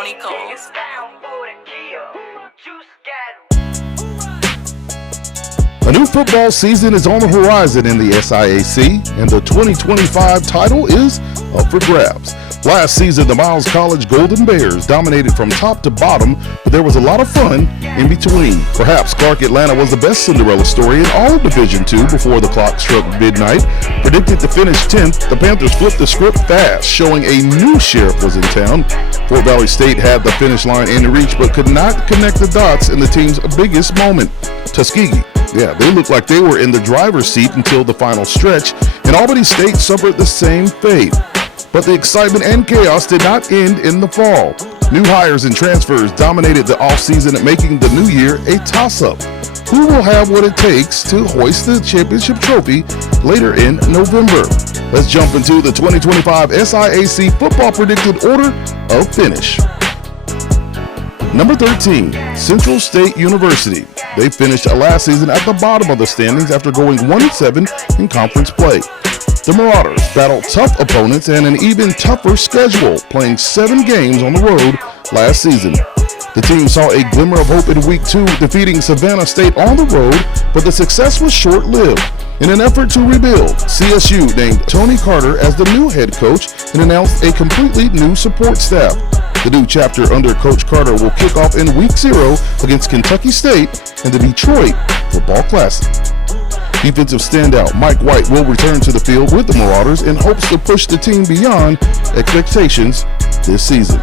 Tony Coles. A new football season is on the horizon in the SIAC, and the 2025 title is up for grabs. Last season, the Morehouse College Golden Bears dominated from top to bottom, but there was a lot of fun in between. Perhaps Clark Atlanta was the best Cinderella story in all of Division II before the clock struck midnight. Predicted to finish 10th, the Panthers flipped the script fast, showing a new sheriff was in town. Fort Valley State had the finish line in reach, but could not connect the dots in the team's biggest moment. Tuskegee, they looked like they were in the driver's seat until the final stretch, and Albany State suffered the same fate. But the excitement and chaos did not end in the fall. New hires and transfers dominated the offseason, making the new year a toss-up. Who will have what it takes to hoist the championship trophy later in November? Let's jump into the 2025 SIAC football predicted order of finish. Number 13, Central State University. They finished last season at the bottom of the standings after going 1-7 in conference play. The Marauders battled tough opponents and an even tougher schedule, playing 7 games on the road last season. The team saw a glimmer of hope in Week 2, defeating Savannah State on the road, but the success was short-lived. In an effort to rebuild, CSU named Tony Carter as the new head coach and announced a completely new support staff. The new chapter under Coach Carter will kick off in Week 0 against Kentucky State and the Detroit Football Classic. Defensive standout Mike White will return to the field with the Marauders in hopes to push the team beyond expectations this season.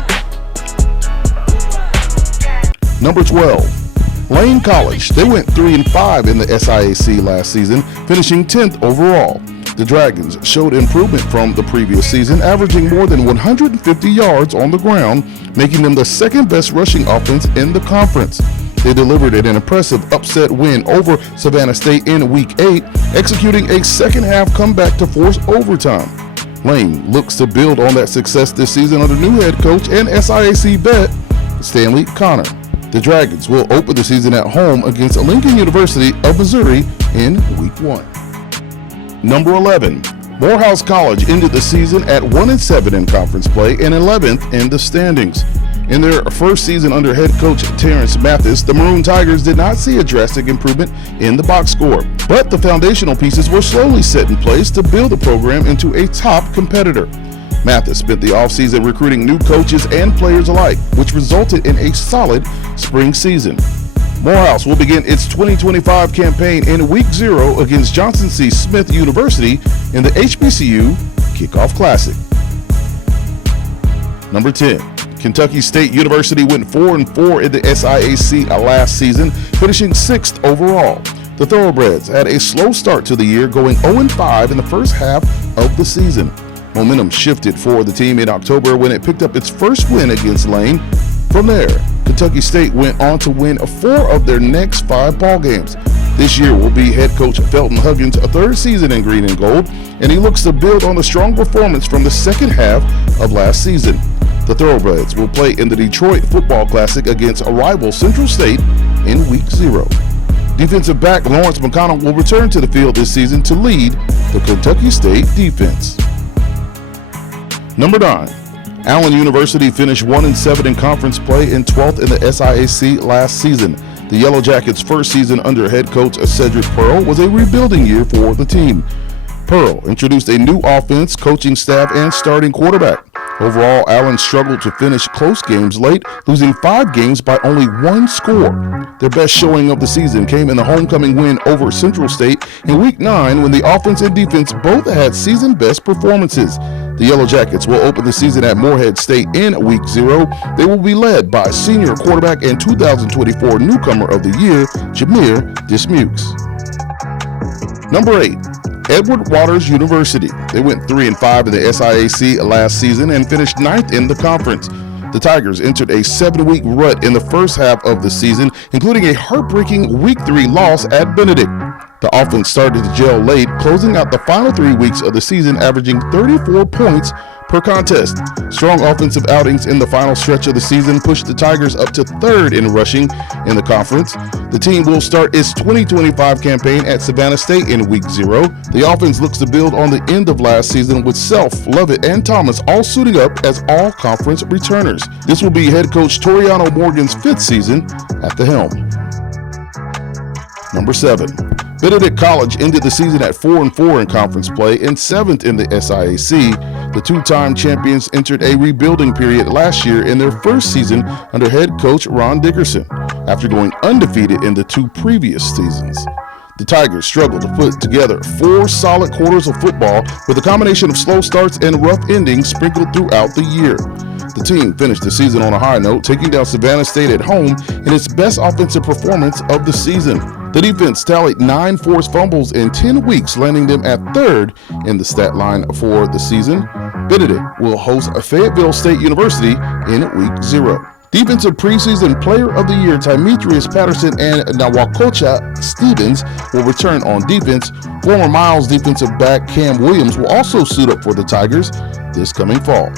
Number 12, Lane College. They went 3-5 in the SIAC last season, finishing 10th overall. The Dragons showed improvement from the previous season, averaging more than 150 yards on the ground, making them the second best rushing offense in the conference. They delivered an impressive upset win over Savannah State in Week 8, executing a second-half comeback to force overtime. Lane looks to build on that success this season under new head coach and SIAC vet Stanley Connor. The Dragons will open the season at home against Lincoln University of Missouri in Week 1. Number 11, Morehouse College ended the season at 1-7 in conference play and 11th in the standings. In their first season under head coach Terrence Mathis, the Maroon Tigers did not see a drastic improvement in the box score, but the foundational pieces were slowly set in place to build the program into a top competitor. Mathis spent the offseason recruiting new coaches and players alike, which resulted in a solid spring season. Morehouse will begin its 2025 campaign in Week 0 against Johnson C. Smith University in the HBCU Kickoff Classic. Number 10, Kentucky State University went 4-4 in the SIAC last season, finishing 6th overall. The Thoroughbreds had a slow start to the year, going 0-5 in the first half of the season. Momentum shifted for the team in October when it picked up its first win against Lane. From there, Kentucky State went on to win 4 of their next 5 ball games. This year will be head coach Felton Huggins' 3rd season in green and gold, and he looks to build on the strong performance from the second half of last season. The Thoroughbreds will play in the Detroit Football Classic against a rival Central State in Week 0. Defensive back Lawrence McConnell will return to the field this season to lead the Kentucky State defense. Number 9, Allen University finished 1-7 in conference play and 12th in the SIAC last season. The Yellow Jackets' first season under head coach Cedric Pearl was a rebuilding year for the team. Pearl introduced a new offense, coaching staff, and starting quarterback. Overall, Allen struggled to finish close games late, losing 5 games by only 1 score. Their best showing of the season came in the homecoming win over Central State in Week 9 when the offense and defense both had season-best performances. The Yellow Jackets will open the season at Morehead State in Week 0. They will be led by senior quarterback and 2024 Newcomer of the Year, Jameer Dismukes. Number 8, Edward Waters University. They went 3-5 in the SIAC last season and finished 9th in the conference. The Tigers entered a 7-week rut in the first half of the season, including a heartbreaking Week 3 loss at Benedict. The offense started to gel late, closing out the final 3 weeks of the season averaging 34 points per contest. Strong offensive outings in the final stretch of the season pushed the Tigers up to third in rushing in the conference. The team will start its 2025 campaign at Savannah State in Week 0. The offense looks to build on the end of last season with Self, Lovett, and Thomas all suiting up as all-conference returners. This will be head coach Toriano Morgan's 5th season at the helm. Number 7. Benedict College ended the season at 4-4 in conference play and 7th in the SIAC. The two-time champions entered a rebuilding period last year in their first season under head coach Ron Dickerson, after going undefeated in the 2 previous seasons. The Tigers struggled to put together 4 solid quarters of football with a combination of slow starts and rough endings sprinkled throughout the year. The team finished the season on a high note, taking down Savannah State at home in its best offensive performance of the season. The defense tallied 9 forced fumbles in 10 weeks, landing them at 3rd in the stat line for the season. Benedict will host Fayetteville State University in Week 0. Defensive preseason player of the year Tymetrius Patterson and Nawakocha Stevens will return on defense. Former Miles defensive back Cam Williams will also suit up for the Tigers this coming fall.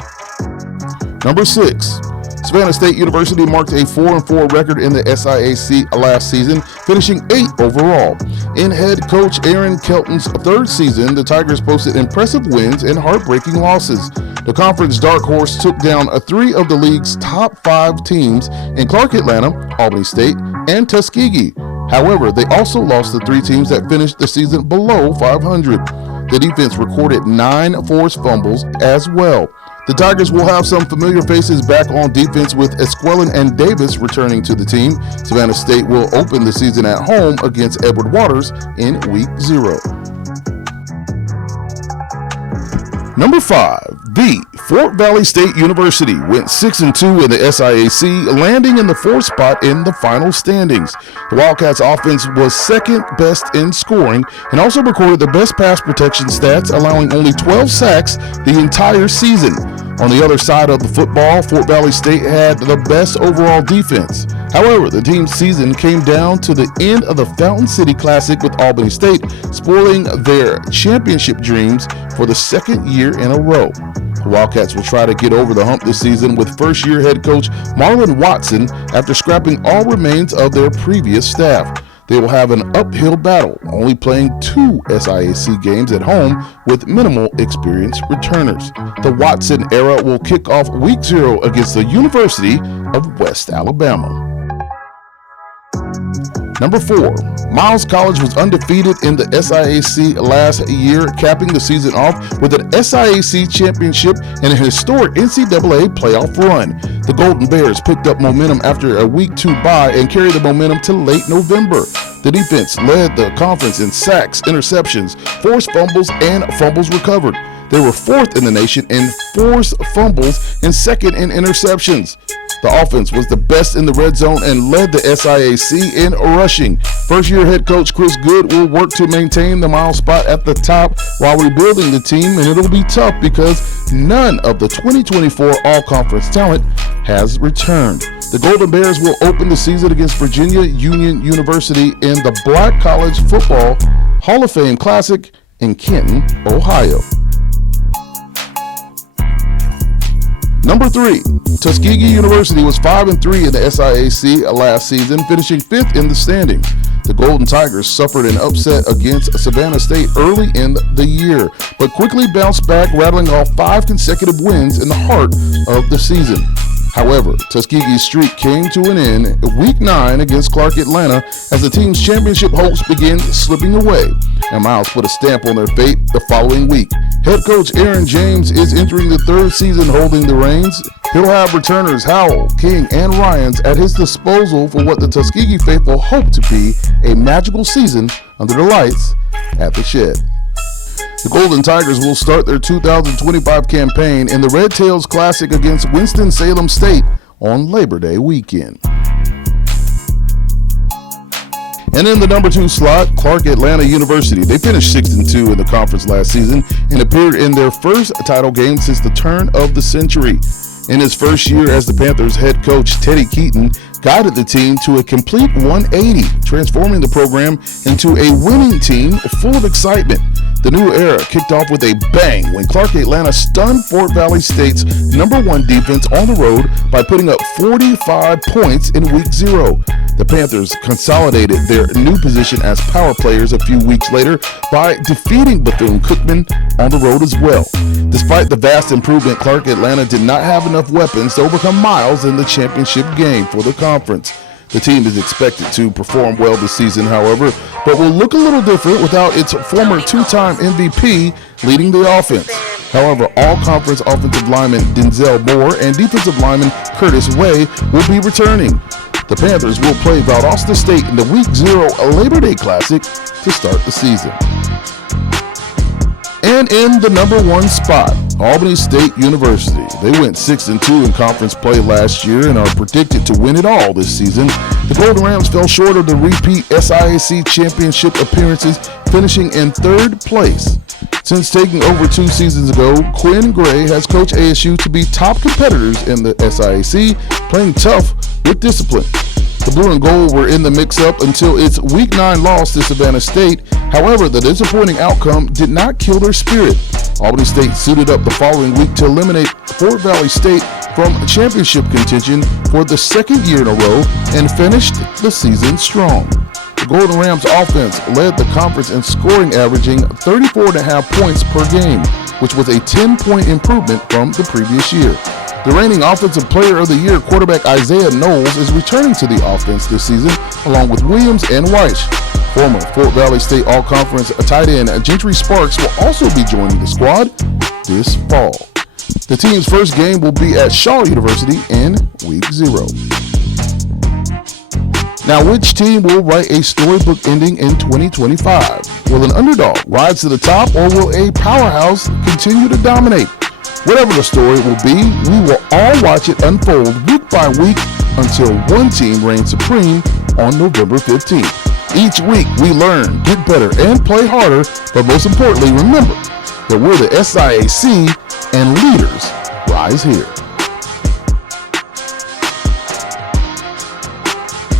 Number 6. Savannah State University marked a 4-4 record in the SIAC last season, finishing 8th overall. In head coach Aaron Kelton's 3rd season, the Tigers posted impressive wins and heartbreaking losses. The conference dark horse took down 3 of the league's top 5 teams in Clark Atlanta, Albany State, and Tuskegee. However, they also lost the 3 teams that finished the season below 500. The defense recorded 9 forced fumbles as well. The Tigers will have some familiar faces back on defense with Esquelin and Davis returning to the team. Savannah State will open the season at home against Edward Waters in Week 0. Number 5. The Fort Valley State University went 6-2 in the SIAC, landing in the 4th spot in the final standings. The Wildcats offense was 2nd best in scoring and also recorded the best pass protection stats, allowing only 12 sacks the entire season. On the other side of the football, Fort Valley State had the best overall defense. However, the team's season came down to the end of the Fountain City Classic with Albany State, spoiling their championship dreams for the 2nd year in a row. The Wildcats will try to get over the hump this season with first-year head coach Marlon Watson after scrapping all remains of their previous staff. They will have an uphill battle, only playing 2 SIAC games at home with minimal experienced returners. The Watson era will kick off Week 0 against the University of West Alabama. Number 4. Morehouse College was undefeated in the SIAC last year, capping the season off with an SIAC championship and a historic NCAA playoff run. The Golden Bears picked up momentum after a Week 2 bye and carried the momentum to late November. The defense led the conference in sacks, interceptions, forced fumbles, and fumbles recovered. They were 4th in the nation in forced fumbles and 2nd in interceptions. The offense was the best in the red zone and led the SIAC in rushing. First-year head coach Chris Good will work to maintain the mile spot at the top while rebuilding the team, and it'll be tough because none of the 2024 all-conference talent has returned. The Golden Bears will open the season against Virginia Union University in the Black College Football Hall of Fame Classic in Kenton, Ohio. Number 3. Tuskegee University was 5-3 in the SIAC last season, finishing 5th in the standings. The Golden Tigers suffered an upset against Savannah State early in the year, but quickly bounced back, rattling off 5 consecutive wins in the heart of the season. However, Tuskegee's streak came to an end Week 9 against Clark Atlanta as the team's championship hopes began slipping away, and Miles put a stamp on their fate the following week. Head coach Aaron James is entering the 3rd season holding the reins. He'll have returners Howell, King, and Ryans at his disposal for what the Tuskegee faithful hope to be a magical season under the lights at the Shed. The Golden Tigers will start their 2025 campaign in the Red Tails Classic against Winston-Salem State on Labor Day weekend. And in the number 2 slot, Clark Atlanta University. They finished 6-2 in the conference last season and appeared in their first title game since the turn of the century. In his first year as the Panthers head coach, Teddy Keaton guided the team to a complete 180, transforming the program into a winning team full of excitement. The new era kicked off with a bang when Clark Atlanta stunned Fort Valley State's #1 defense on the road by putting up 45 points in Week 0. The Panthers consolidated their new position as power players a few weeks later by defeating Bethune-Cookman on the road as well. Despite the vast improvement, Clark Atlanta did not have enough weapons to overcome Miles in the championship game for the conference. The team is expected to perform well this season, however, but will look a little different without its former two-time MVP leading the offense. However, all-conference offensive lineman Denzel Moore and defensive lineman Curtis Way will be returning. The Panthers will play Valdosta State in the Week 0 Labor Day Classic to start the season. And in the #1 spot, Albany State University. They went 6-2 in conference play last year and are predicted to win it all this season. The Golden Rams fell short of the repeat SIAC championship appearances, finishing in 3rd place. Since taking over 2 seasons ago, Quinn Gray has coached ASU to be top competitors in the SIAC, playing tough with discipline. The Blue and Gold were in the mix-up until its Week 9 loss to Savannah State. However, the disappointing outcome did not kill their spirit. Albany State suited up the following week to eliminate Fort Valley State from championship contention for the 2nd year in a row and finished the season strong. The Golden Rams offense led the conference in scoring, averaging 34.5 points per game, which was a 10-point improvement from the previous year. The reigning Offensive Player of the Year quarterback Isaiah Knowles is returning to the offense this season, along with Williams and Weiss. Former Fort Valley State All-Conference tight end Gentry Sparks will also be joining the squad this fall. The team's first game will be at Shaw University in Week 0. Now, which team will write a storybook ending in 2025? Will an underdog rise to the top, or will a powerhouse continue to dominate? Whatever the story will be, we will all watch it unfold week by week until one team reigns supreme on November 15th. Each week we learn, get better, and play harder, but most importantly, remember that we're the SIAC and leaders rise here.